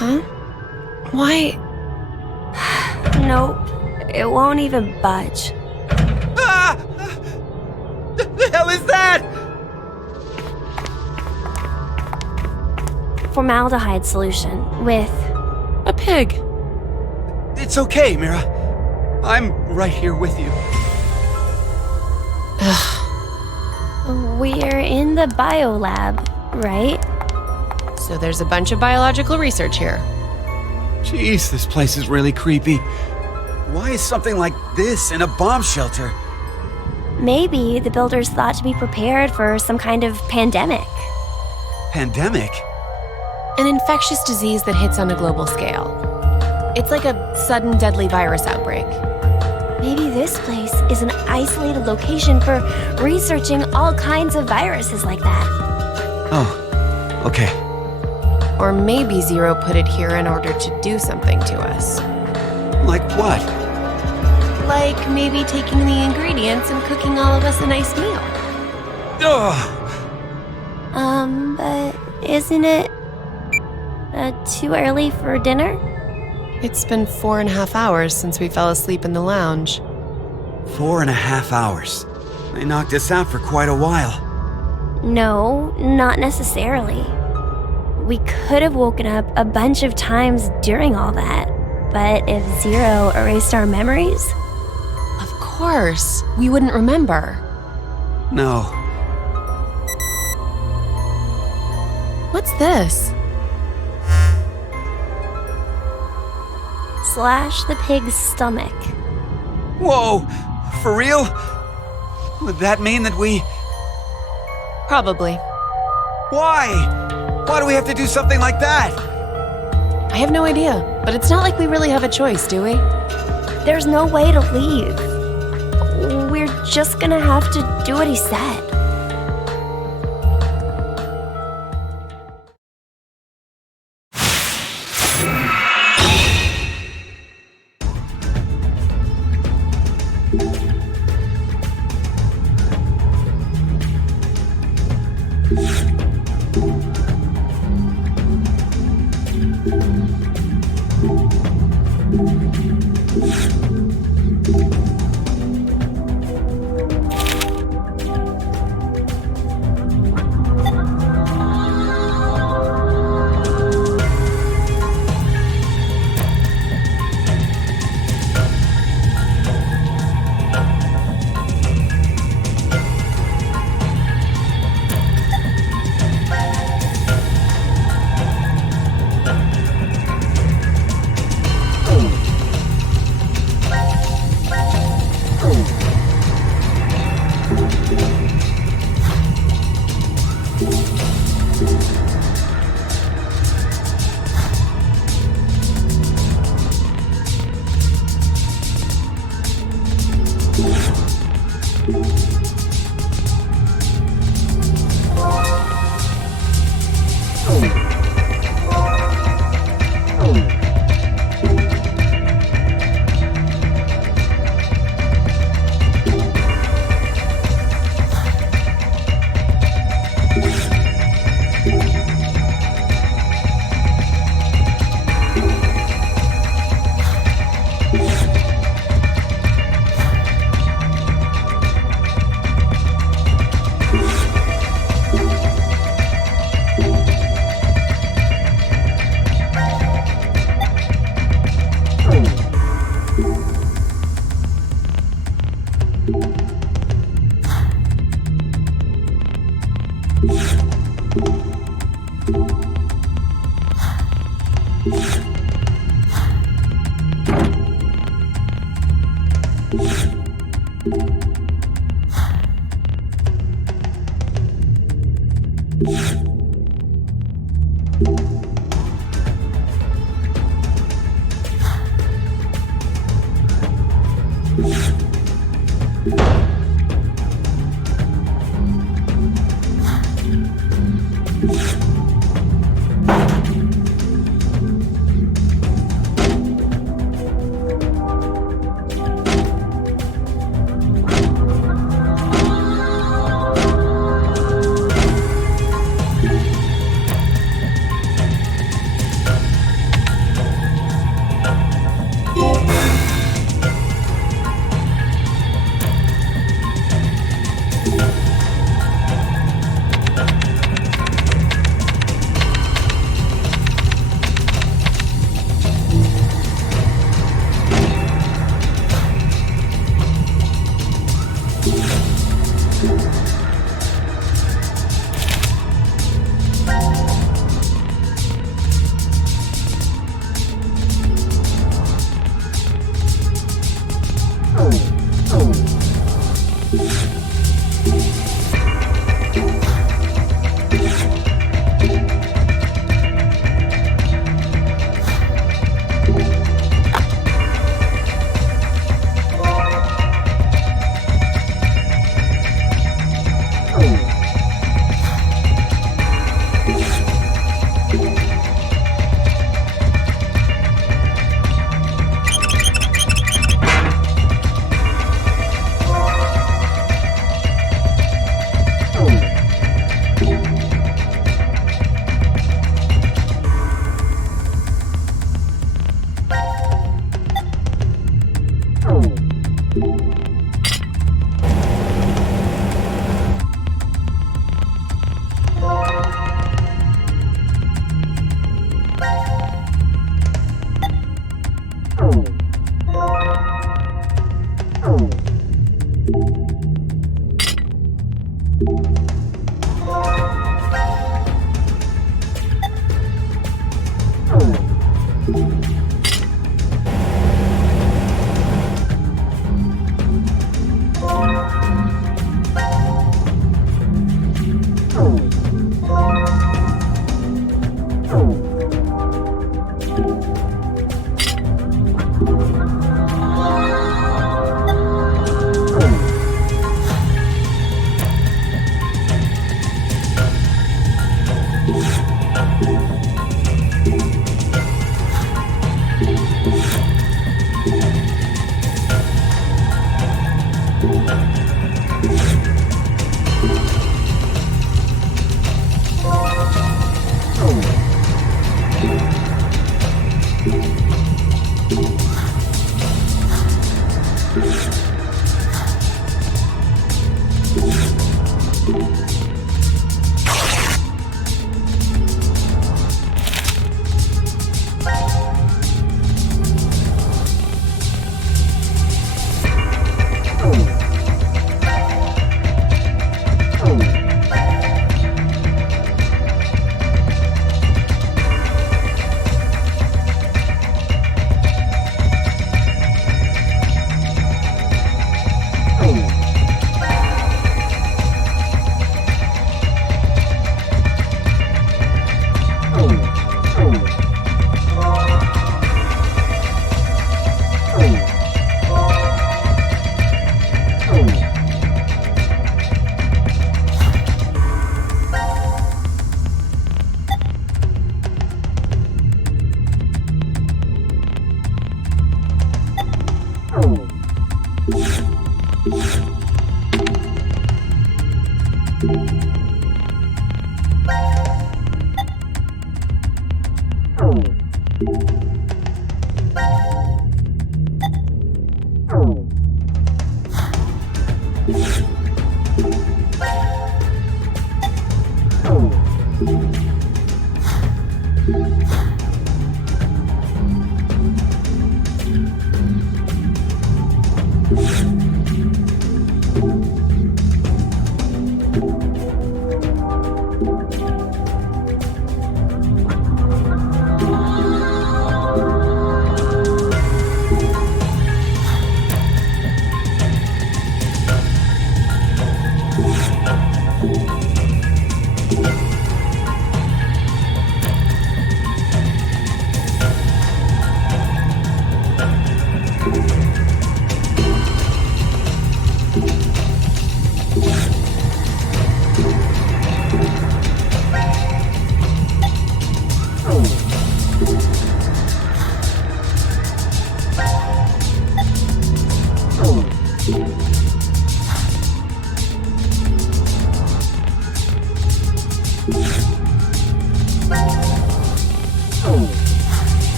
Huh? Why? Nope. It won't even budge. Ah! The hell is that? Formaldehyde solution with... A pig. It's okay, Mira. I'm right here with you. We're in the biolab, right? So there's a bunch of biological research here. Jeez, this place is really creepy. Why is something like this in a bomb shelter? Maybe the builders thought to be prepared for some kind of pandemic. Pandemic? An infectious disease that hits on a global scale. It's like a sudden deadly virus outbreak. Maybe this place is an isolated location for researching all kinds of viruses like that. Oh, okay. Or maybe Zero put it here in order to do something to us. Like what? Like maybe taking the ingredients and cooking all of us a nice meal. Ugh! But isn't it too early for dinner? It's been 4.5 hours since we fell asleep in the lounge. 4.5 hours. They knocked us out for quite a while. No, not necessarily. We could have woken up a bunch of times during all that, but if Zero erased our memories... Of course, we wouldn't remember. No. What's this? Slash the pig's stomach. Whoa! For real? Would that mean that we... Probably. Why? Why do we have to do something like that? I have no idea, but it's not like we really have a choice, do we? There's no way to leave. We're just gonna have to do what he said.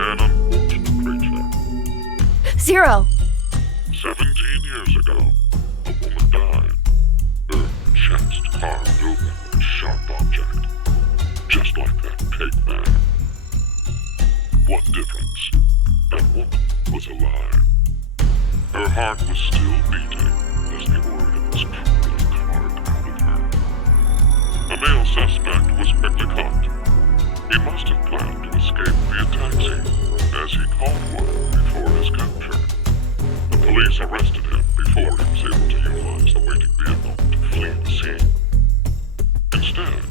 An unfortunate creature. Zero! 17 years ago, a woman died. Her chest carved open with a sharp object. Just like that cake man. One difference. That woman was alive. Her heart was still beating as the organ was cruelly carved out of her. A male suspect was quickly caught. He must have planned to escape via taxi, as he called one before his capture. The police arrested him before he was able to utilize the waiting vehicle to flee the scene. Instead,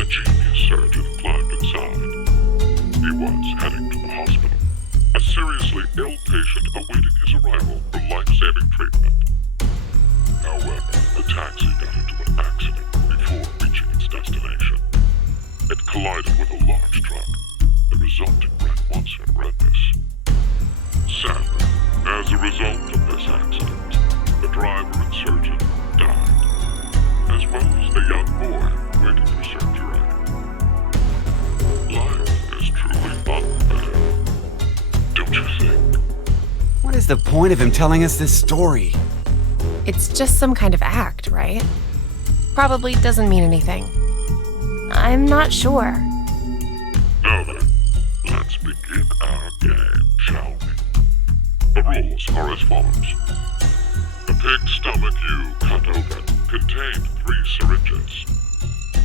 a genius surgeon climbed inside. He was heading to the hospital, a seriously ill patient awaiting his arrival for life-saving treatment. However, the taxi got into an accident before reaching its destination. It collided with a large truck. The resulting wreck was horrendous. Sadly, as a result of this accident, the driver and surgeon died, as well as the young boy waiting for surgery. Life is truly unfair, don't you think? What is the point of him telling us this story? It's just some kind of act, right? Probably doesn't mean anything. I'm not sure. Now then, let's begin our game, shall we? The rules are as follows. The pig's stomach you cut open contained 3 syringes.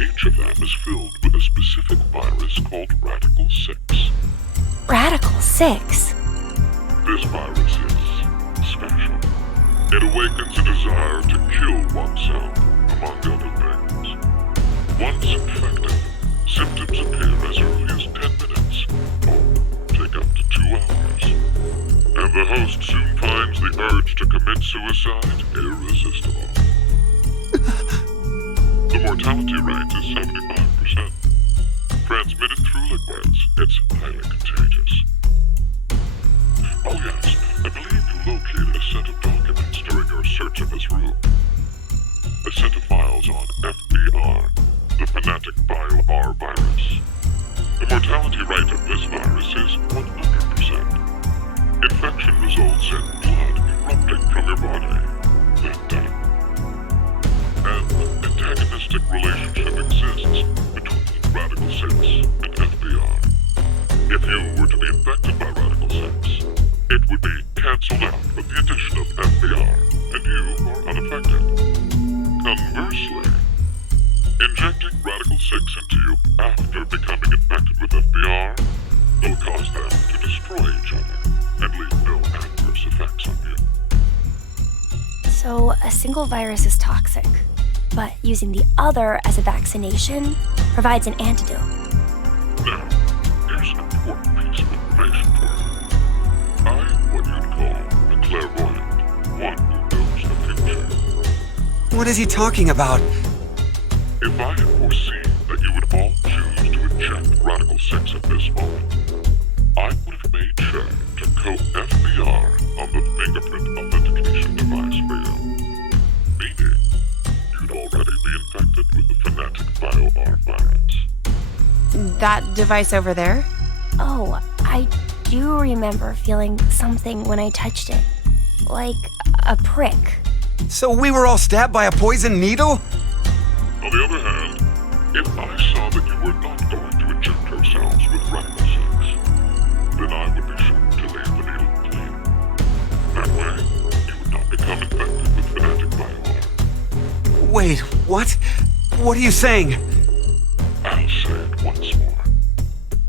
Each of them is filled with a specific virus called Radical 6. Radical 6? This virus is special. It awakens a desire to kill oneself, among other things. Once infected, symptoms appear as early as 10 minutes, or take up to 2 hours. And the host soon finds the urge to commit suicide irresistible. The mortality rate is 75%. Transmitted through liquids, it's highly contagious. Oh yes, I believe you located a set of documents during your search of this room. A set of files on FBR, the Fanatic Bio-R virus. The mortality rate of this virus is 100%. Infection results in blood erupting from your body, then death. An antagonistic relationship exists between Radical 6 and FBR. If you were to be infected by Radical 6, it would be cancelled out with the addition of FBR, and you are unaffected. Conversely, injecting Radical 6 into you after becoming infected with FBR will cause them to destroy each other and leave no adverse effects on you. So a single virus is toxic, but using the other as a vaccination provides an antidote. Now, here's an important piece of information for you. I am what you'd call a clairvoyant, one who knows the future. What is he talking about? If I had foreseen that you would all choose to inject Radical 6 at this moment, I would have made sure to coat FBR on the fingerprint authentication device for you. Meaning, you'd already be infected with the Fanatic Bio-R virus. That device over there? Oh, I do remember feeling something when I touched it. Like a prick. So we were all stabbed by a poison needle? On the other hand, if I saw that you were not going to inject yourselves with Radical 6, then I would be sure to leave the needle clean. That way, you would not become infected with Fanatic Bio-R. Wait, what? What are you saying? I'll say it once more.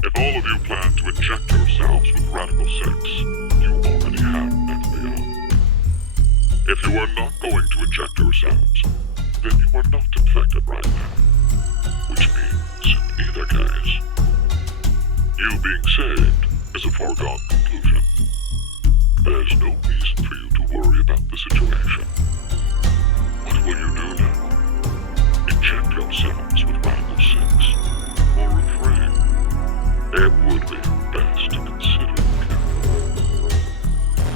If all of you plan to inject yourselves with Radical 6, you already have FBR. If you are not going to inject yourselves, then you are not infected right now. Which means, in either case, you being saved is a foregone conclusion. There's no reason for you to worry about the situation. What will you do now? Inject yourselves with Radical 6, or refrain? It would be best to consider carefully.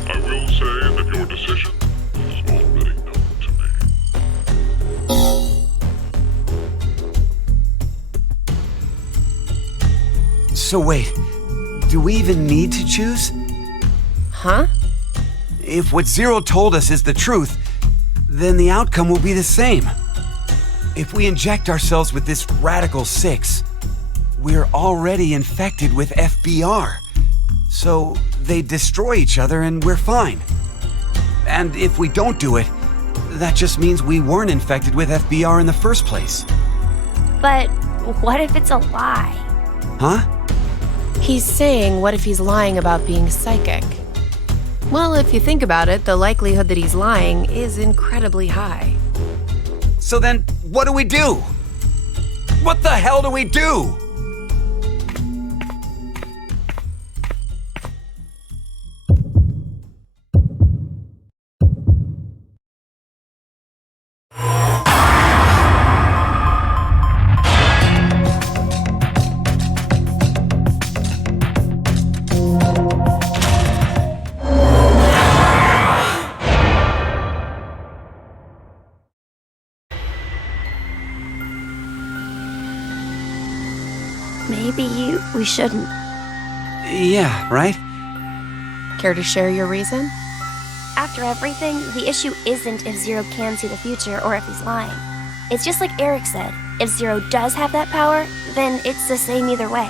I will say that your decision is already known to me. So wait, do we even need to choose? Huh? If what Zero told us is the truth, then the outcome will be the same. If we inject ourselves with this Radical 6, we're already infected with FBR. So they destroy each other and we're fine. And if we don't do it, that just means we weren't infected with FBR in the first place. But what if it's a lie? Huh? He's saying, what if he's lying about being psychic? Well, if you think about it, the likelihood that he's lying is incredibly high. So then, what do we do? What the hell do we do? Maybe we shouldn't. Yeah, right? Care to share your reason? After everything, the issue isn't if Zero can see the future or if he's lying. It's just like Eric said, if Zero does have that power, then it's the same either way.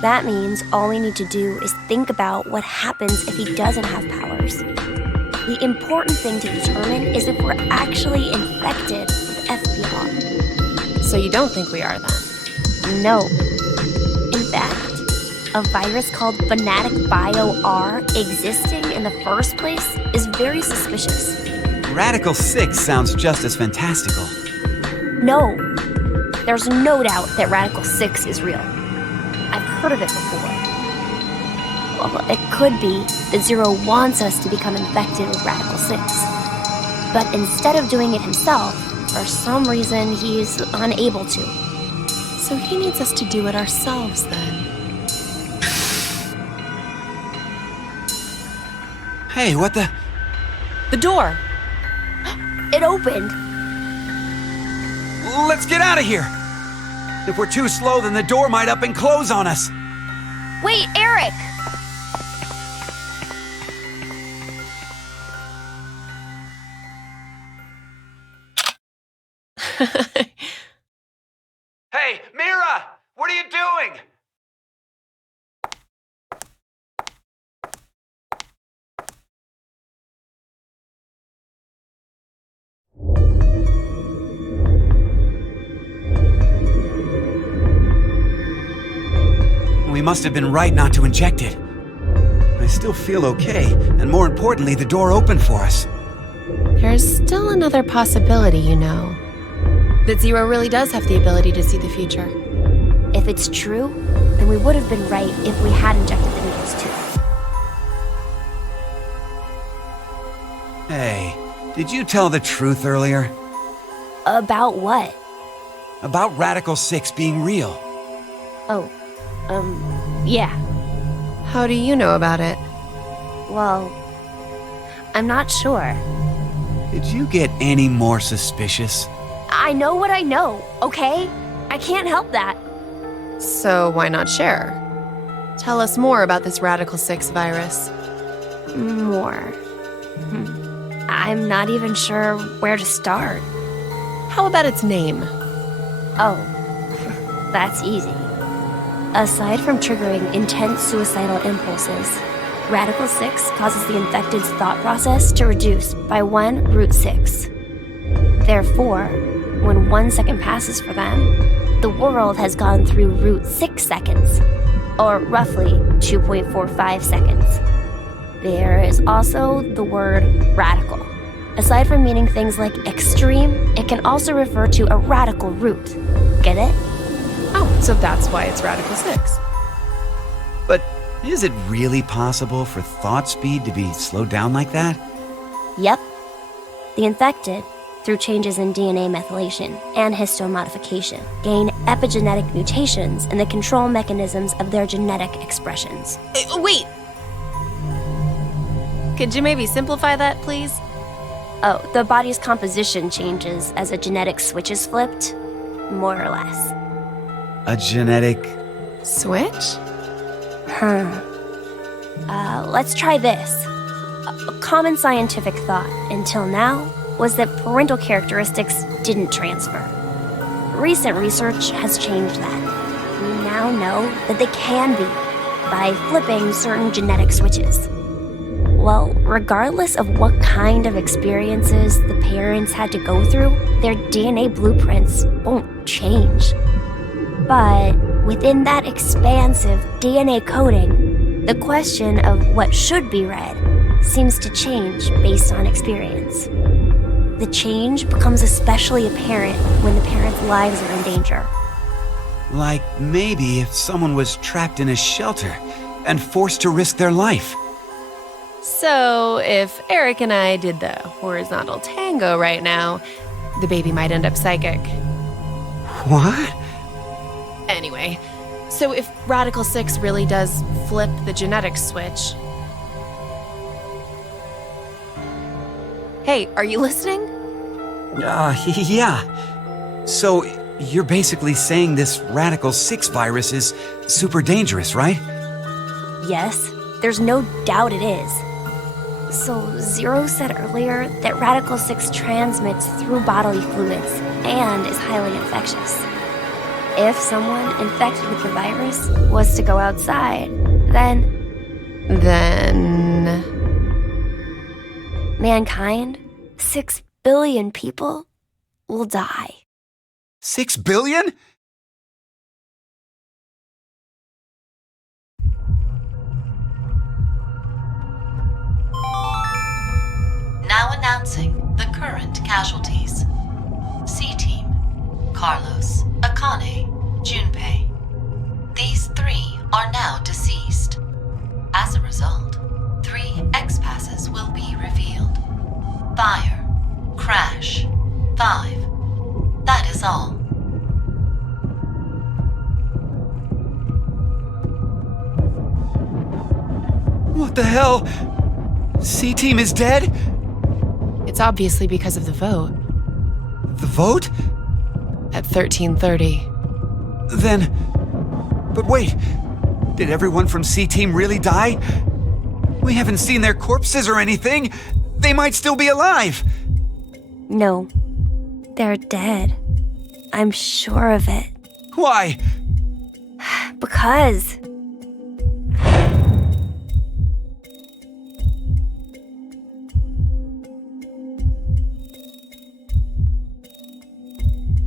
That means all we need to do is think about what happens if he doesn't have powers. The important thing to determine is if we're actually infected with FBR. So you don't think we are then? No. In fact, a virus called Fanatic Bio R existing in the first place is very suspicious. Radical 6 sounds just as fantastical. No, there's no doubt that Radical 6 is real. I've heard of it before. Well, it could be that Zero wants us to become infected with Radical 6. But instead of doing it himself, for some reason he's unable to. So he needs us to do it ourselves then. Hey, what the? The door! It opened! Let's get out of here! If we're too slow, then the door might up and close on us. Wait, Eric! Hey, Mira! What are you doing? We must have been right not to inject it. I still feel okay, and more importantly, the door opened for us. There's still another possibility, you know. That Zero really does have the ability to see the future. If it's true, then we would have been right if we had injected the needles too. Hey, did you tell the truth earlier? About what? About Radical 6 being real. Oh, yeah. How do you know about it? Well, I'm not sure. Did you get any more suspicious? I know what I know, okay? I can't help that. So why not share? Tell us more about this Radical 6 virus. More. I'm not even sure where to start. How about its name? Oh, that's easy. Aside from triggering intense suicidal impulses, Radical 6 causes the infected's thought process to reduce by 1 root 6. Therefore, when 1 second passes for them, the world has gone through root 6 seconds, or roughly 2.45 seconds. There is also the word radical, Aside from meaning things like extreme, it can also refer to a radical root. Get it? Oh, so that's why it's Radical 6. But is it really possible for thought speed to be slowed down like that? Yep. The infected, through changes in DNA methylation and histone modification, gain epigenetic mutations in the control mechanisms of their genetic expressions. Wait! Could you maybe simplify that, please? Oh, the body's composition changes as a genetic switch is flipped, more or less. A genetic... Switch? Let's try this. A common scientific thought until now was that parental characteristics didn't transfer. Recent research has changed that. We now know that they can be by flipping certain genetic switches. Well, regardless of what kind of experiences the parents had to go through, their DNA blueprints won't change. But within that expansive DNA coding, the question of what should be read seems to change based on experience. The change becomes especially apparent when the parents' lives are in danger. Like maybe if someone was trapped in a shelter and forced to risk their life. So, if Eric and I did the horizontal tango right now, the baby might end up psychic. What? Anyway, so if Radical 6 really does flip the genetic switch... Hey, are you listening? Yeah. So you're basically saying this Radical 6 virus is super dangerous, right? Yes, there's no doubt it is. So, Zero said earlier that Radical 6 transmits through bodily fluids and is highly infectious. If someone infected with the virus was to go outside, then mankind, 6 billion people, will die. 6 billion? Now announcing the current casualties. C-Team, Carlos, Akane, Junpei. These 3 are now deceased. As a result, 3 X-passes will be revealed. Fire, crash, 5. That is all. What the hell? C-Team is dead? It's obviously because of the vote. The vote? At 13:30. Then... But wait, did everyone from C-Team really die? We haven't seen their corpses or anything. They might still be alive. No, they're dead. I'm sure of it. Why? Because...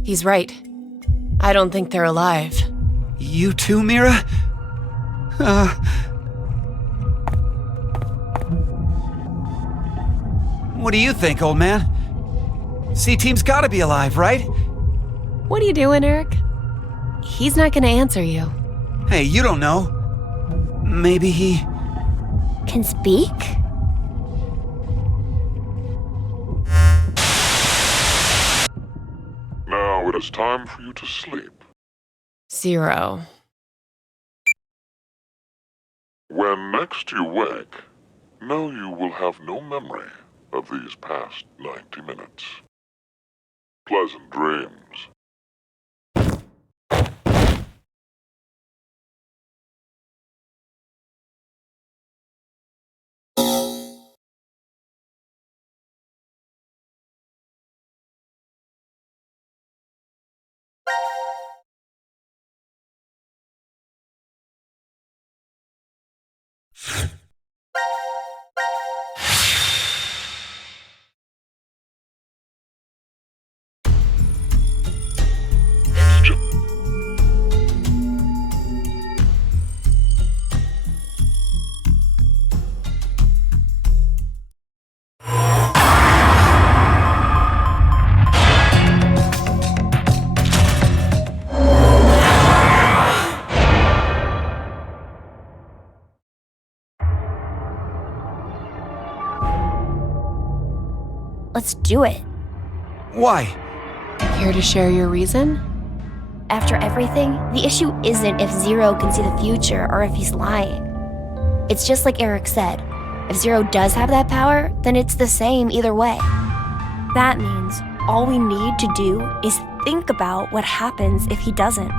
He's right. I don't think they're alive. You too, Mira? What do you think, old man? C-Team's gotta be alive, right? What are you doing, Eric? He's not gonna answer you. Hey, you don't know. Maybe he... can speak? Now it is time for you to sleep. 0. When next you wake, know you will have no memory of these past 90 minutes. Pleasant dreams. Let's do it. Why? Care to share your reason? After everything, the issue isn't if Zero can see the future or if he's lying. It's just like Eric said. If Zero does have that power, then it's the same either way. That means all we need to do is think about what happens if he doesn't.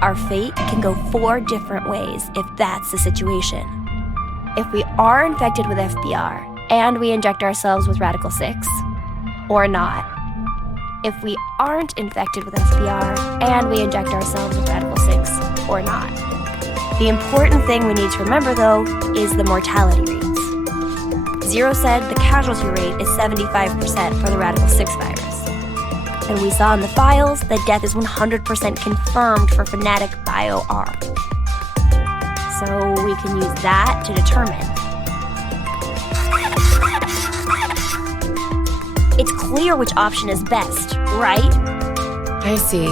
Our fate can go 4 different ways if that's the situation. If we are infected with FBR and we inject ourselves with Radical 6, or not. If we aren't infected with FBR and we inject ourselves with Radical 6, or not. The important thing we need to remember, though, is the mortality rates. Zero said the casualty rate is 75% for the Radical 6 virus. And we saw in the files that death is 100% confirmed for Fnatic Bio-R. So we can use that to determine. It's clear which option is best, right? I see.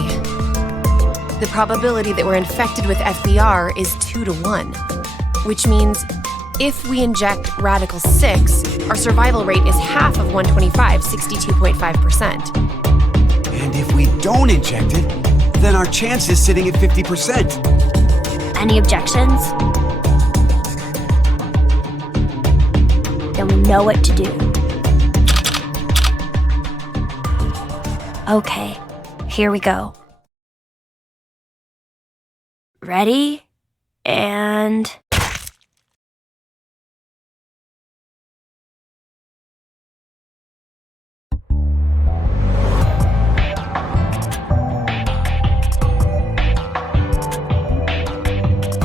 The probability that we're infected with FBR is 2 to 1, which means if we inject Radical 6, our survival rate is half of 125, 62.5%. And if we don't inject it, then our chance is sitting at 50%. Any objections? Then we know what to do. Okay, here we go. Ready? And...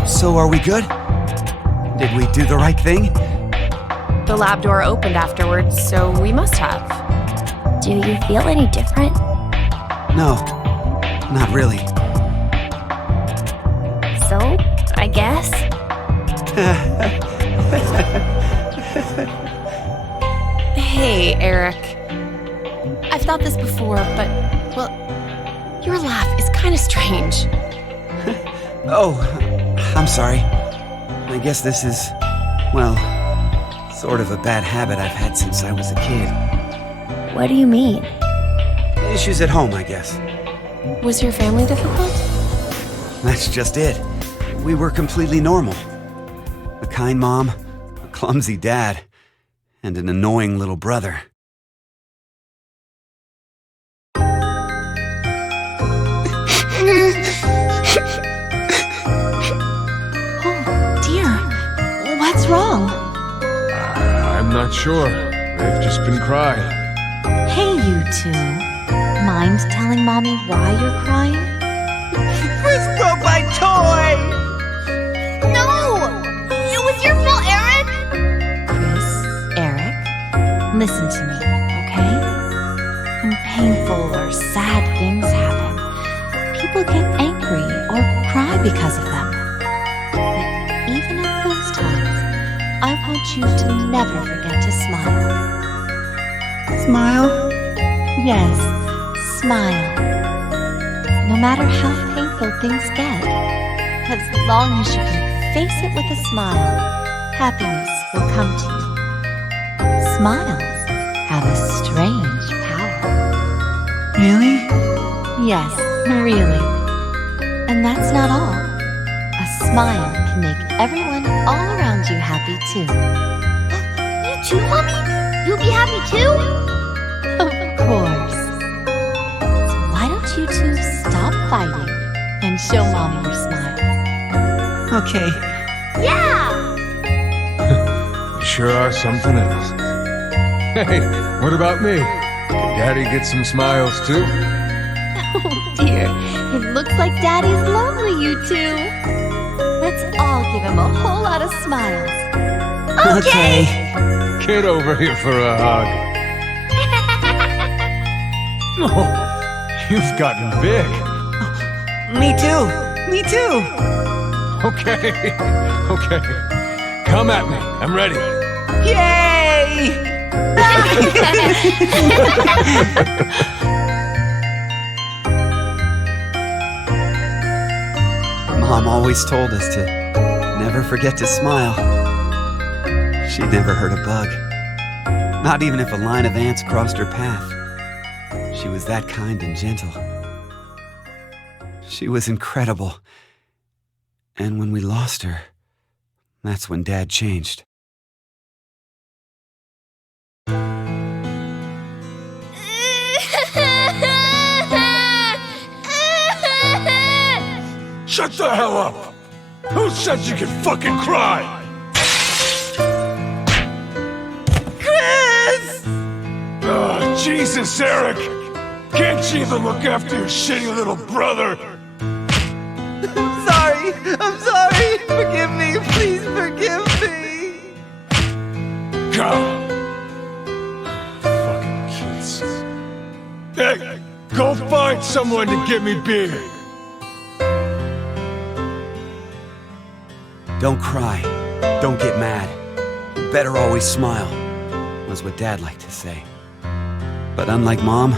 So are we good? Did we do the right thing? The lab door opened afterwards, so we must have. Do you feel any different? No, not really. So, I guess? Hey, Eric. I've thought this before, but, well, your laugh is kind of strange. Oh, I'm sorry. I guess this is, well, sort of a bad habit I've had since I was a kid. What do you mean? Issues at home, I guess. Was your family difficult? That's just it. We were completely normal. A kind mom, a clumsy dad, and an annoying little brother. Oh, dear. What's wrong? I'm not sure. They've just been crying. Hey, you two. Mind telling Mommy why you're crying? Chris broke my toy! No! It was your fault, Eric! Chris, Eric, listen to me, okay? When painful or sad things happen, people get angry or cry because of them. But even at those times, I want you to never forget to smile. Smile? Yes, smile. No matter how painful things get, as long as you can face it with a smile, happiness will come to you. Smiles have a strange power. Really? Yes, really. And that's not all. A smile can make everyone all around you happy too. You too, Mommy? You'll be happy too? Of course. So why don't you two stop fighting and show Mommy your smile? Okay. Yeah! You sure are something else. Hey, what about me? Can Daddy get some smiles too? Oh dear, it looks like Daddy's lonely, you two. Let's all give him a whole lot of smiles. Okay. Get over here for a hug. Oh, you've gotten big. Me too. Me too. Okay, okay. Come at me. I'm ready. Yay! Mom always told us to never forget to smile. She never hurt a bug. Not even if a line of ants crossed her path. She was that kind and gentle. She was incredible. And when we lost her, that's when Dad changed. Shut the hell up! Who said you could fucking cry? Chris! Oh, Jesus, Eric! Can't you even look after your shitty little brother? I'm sorry! Forgive me! Please forgive me! God. Fucking kids. Hey, go find someone to get me beer. Don't cry. Don't get mad. You better always smile, was what Dad liked to say. But unlike Mom,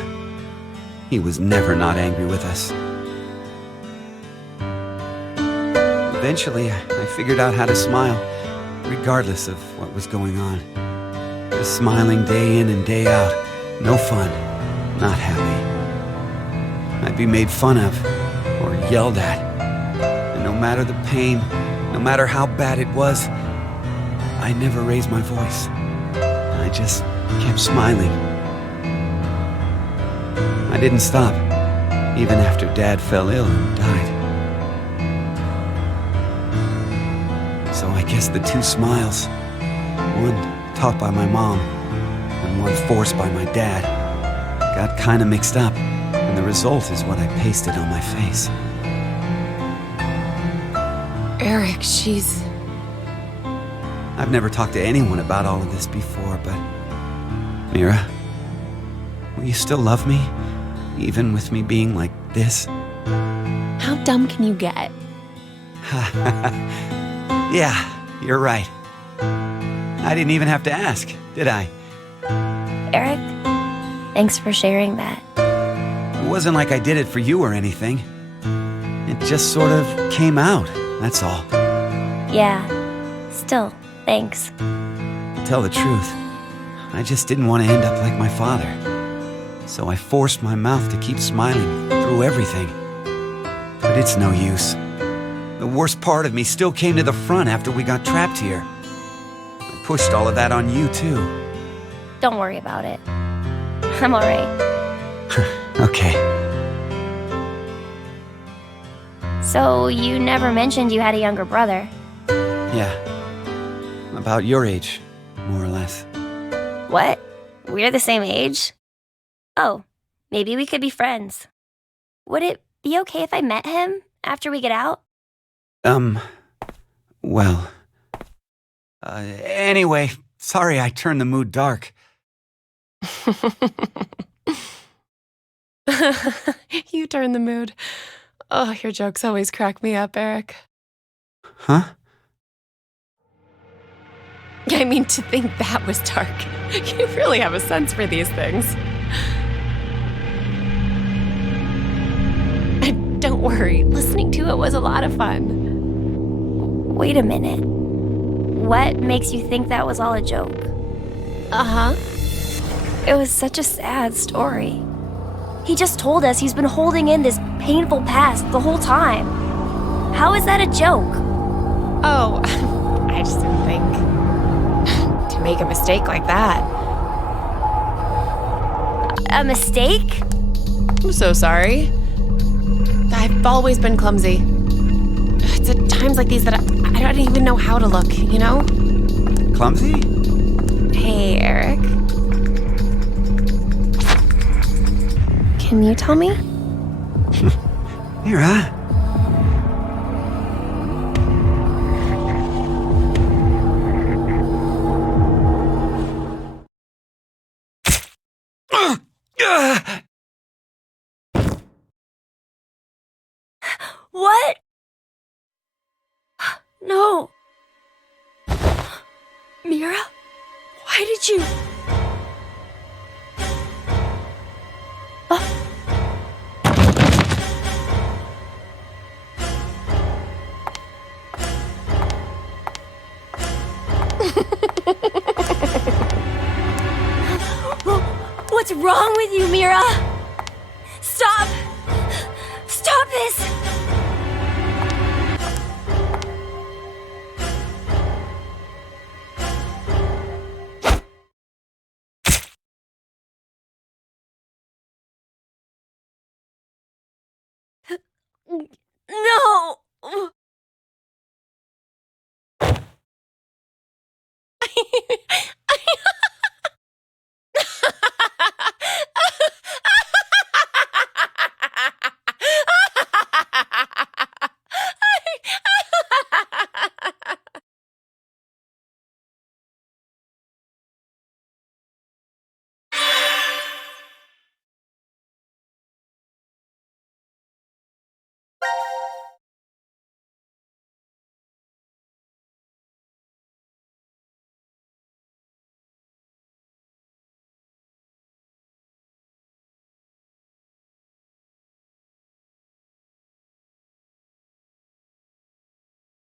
he was never not angry with us. Eventually, I figured out how to smile, regardless of what was going on. Just smiling day in and day out. No fun. Not happy. I'd be made fun of or yelled at. And no matter the pain, no matter how bad it was, I never raised my voice. I just kept smiling. I didn't stop, even after Dad fell ill and died. So I guess the two smiles, one taught by my mom and one forced by my dad, got kinda mixed up, and the result is what I pasted on my face. Eric, she's... I've never talked to anyone about all of this before, but... Mira, will you still love me? Even with me being like this? How dumb can you get? Yeah, you're right. I didn't even have to ask, did I? Eric, thanks for sharing that. It wasn't like I did it for you or anything. It just sort of came out, that's all. Yeah, still, thanks. To tell the truth, I just didn't want to end up like my father. So I forced my mouth to keep smiling through everything. But it's no use. The worst part of me still came to the front after we got trapped here. I pushed all of that on you, too. Don't worry about it. I'm alright. Okay. So, you never mentioned you had a younger brother. Yeah. About your age, more or less. What? We're the same age? Oh, maybe we could be friends. Would it be okay if I met him after we get out? Well... anyway, sorry I turned the mood dark. You turn the mood. Oh, your jokes always crack me up, Eric. Huh? I mean, to think that was dark. You really have a sense for these things. Don't worry, listening to it was a lot of fun. Wait a minute. What makes you think that was all a joke? Uh-huh. It was such a sad story. He just told us he's been holding in this painful past the whole time. How is that a joke? Oh, I just didn't think to make a mistake like that. A mistake? I'm so sorry. I've always been clumsy. It's at times like these that I don't even know how to look, you know? Clumsy? Hey, Eric. Can you tell me? Mira? What? No. Mira? Why did you...